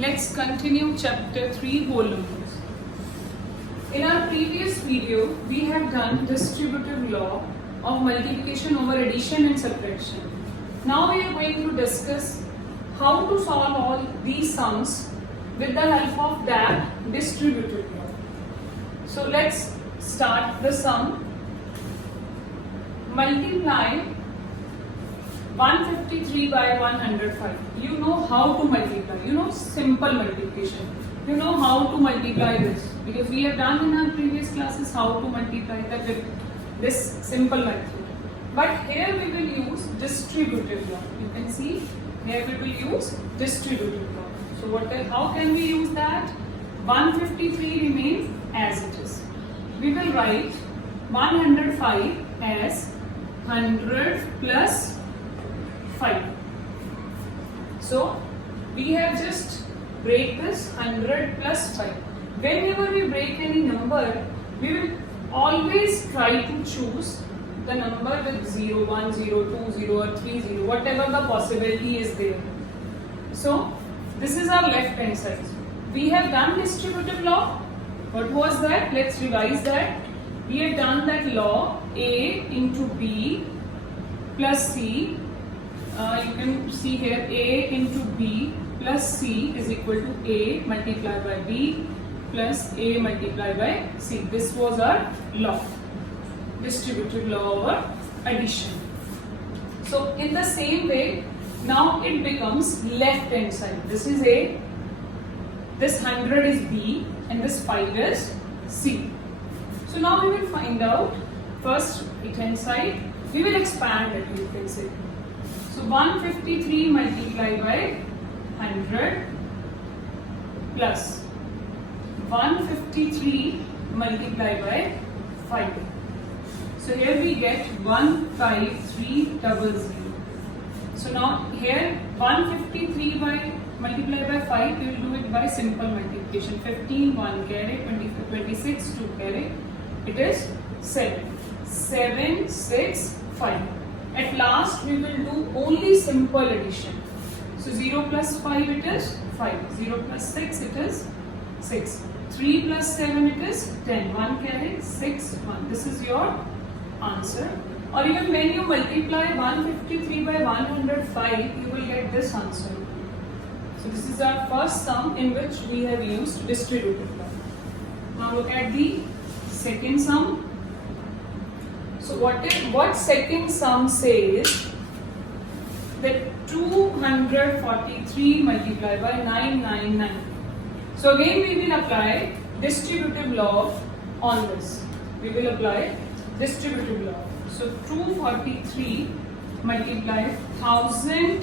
Let's continue chapter 3 whole numbers. In our previous video, we have done distributive law of multiplication over addition and subtraction. Now we are going to discuss how to solve all these sums with the help of that distributive law. So let's start the sum. Multiply 153 by 105. You know how to multiply. You know simple multiplication. You know how to multiply this because we have done in our previous classes how to multiply that with this simple method. But here we will use distributive law. You can see here we will use distributive law. So how can we use that? 153 remains as it is. We will write 105 as 100 plus 5. So we have just break this 100 plus 5. Whenever we break any number, we will always try to choose the number with 0, 1, 0, 2, 0 or 3, 0, whatever the possibility is there. So this is our left hand side. We have done distributive law. What was that? Let's revise that. We have done that law A into B plus C. You can see here A into B plus C is equal to A multiplied by B plus A multiplied by C. This was our law, distributive law over addition. So in the same way, now it becomes left hand side. This is A, this 100 is B and this 5 is C. So now we will find out first right hand side. We will expand it, you can say. So 153 multiplied by 100 plus 153 multiplied by 5. So here we get 15300. So now here 153 by multiplied by 5, we will do it by simple multiplication. 15 1 carry, 26 2 carry. It is 7. 7 6 5. At last we will do only simple addition. So 0 plus 5 it is 5. 0 plus 6 it is 6. 3 plus 7 it is 10. 1 carry 6 1. This is your answer. Or even when you multiply 153 by 105, you will get this answer. So this is our first sum in which we have used distributive law. Now look at the second sum. So what second sum says that 243 multiplied by 999. So again we will apply distributive law on this. We will apply distributive law. So 243 multiplied 1000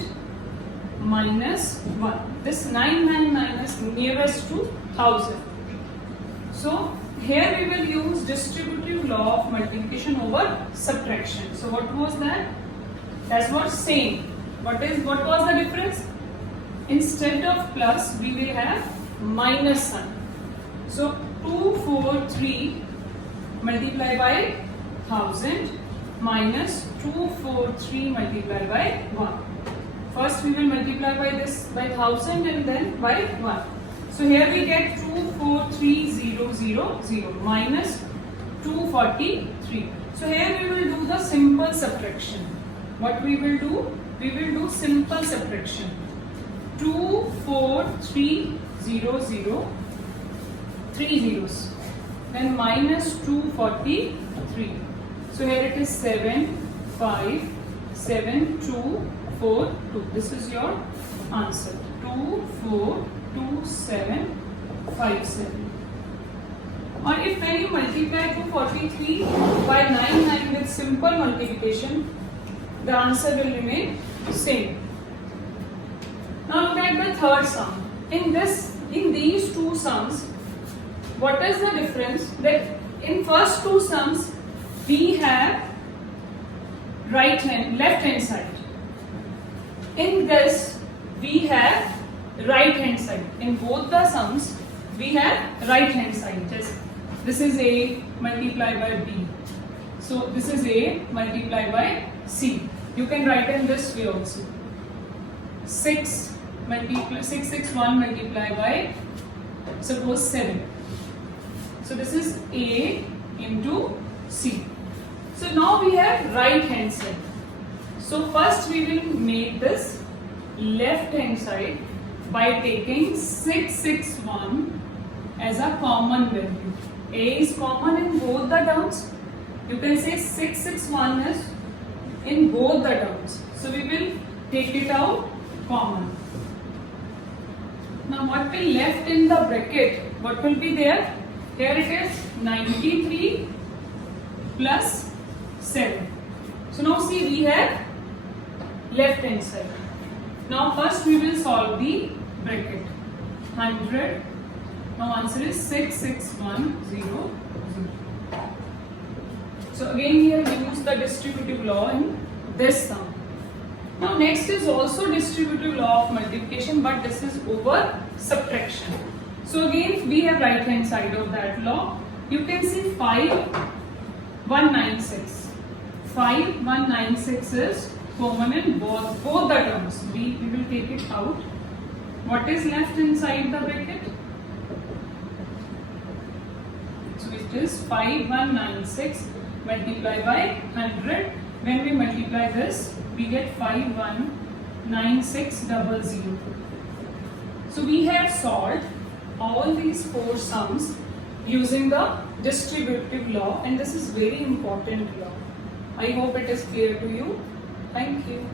minus 1. This 999 is nearest to 1000. So here we will use distributive law of multiplication over subtraction. So what was that? That was same. What was the difference? Instead of plus, we will have minus sign. So 243 multiplied by 1000 minus 243 multiplied by 1. First we will multiply by this by 1000 and then by 1. So here we get 243,000 minus 243. So here we will do the simple subtraction. What we will do? We will do simple subtraction. 24300, 3 zeros. Then minus 243. So here it is 7, 5, 7, 2, 4, 2. This is your answer. 2, 4, 2, 7, 5, 7. Or if when you multiply 243 by 99 with simple multiplication, the answer will remain same. Now look at the third sum. In these two sums, what is the difference? That in first two sums we have left hand side. In this we have right hand side. In both the sums we have right hand side. This is A multiplied by B. So this is A multiplied by C. You can write in this way also. 6 multiply 661 multiply by suppose 7. So this is A into C. So now we have right hand side. So first we will make this left hand side by taking 661 as a common value. A is common in both the terms. You can say 661 is in both the terms. So we will take it out common. Now what will left in the bracket? What will be there? Here it is 93 plus 7. So now see, we have left hand side. Now first we will solve the bracket. 100. Now answer is 66100. So again we have used the distributive law in this sum. Now next is also distributive law of multiplication, but this is over subtraction. So again we have right hand side of that law. You can see 5196. 5196 is common in both the terms. We will take it out. What is left inside the bracket? So it is 5196 multiplied by 100. When we multiply this, we get 519600. So we have solved all these four sums using the distributive law, and this is very important law. I hope it is clear to you. Thank you.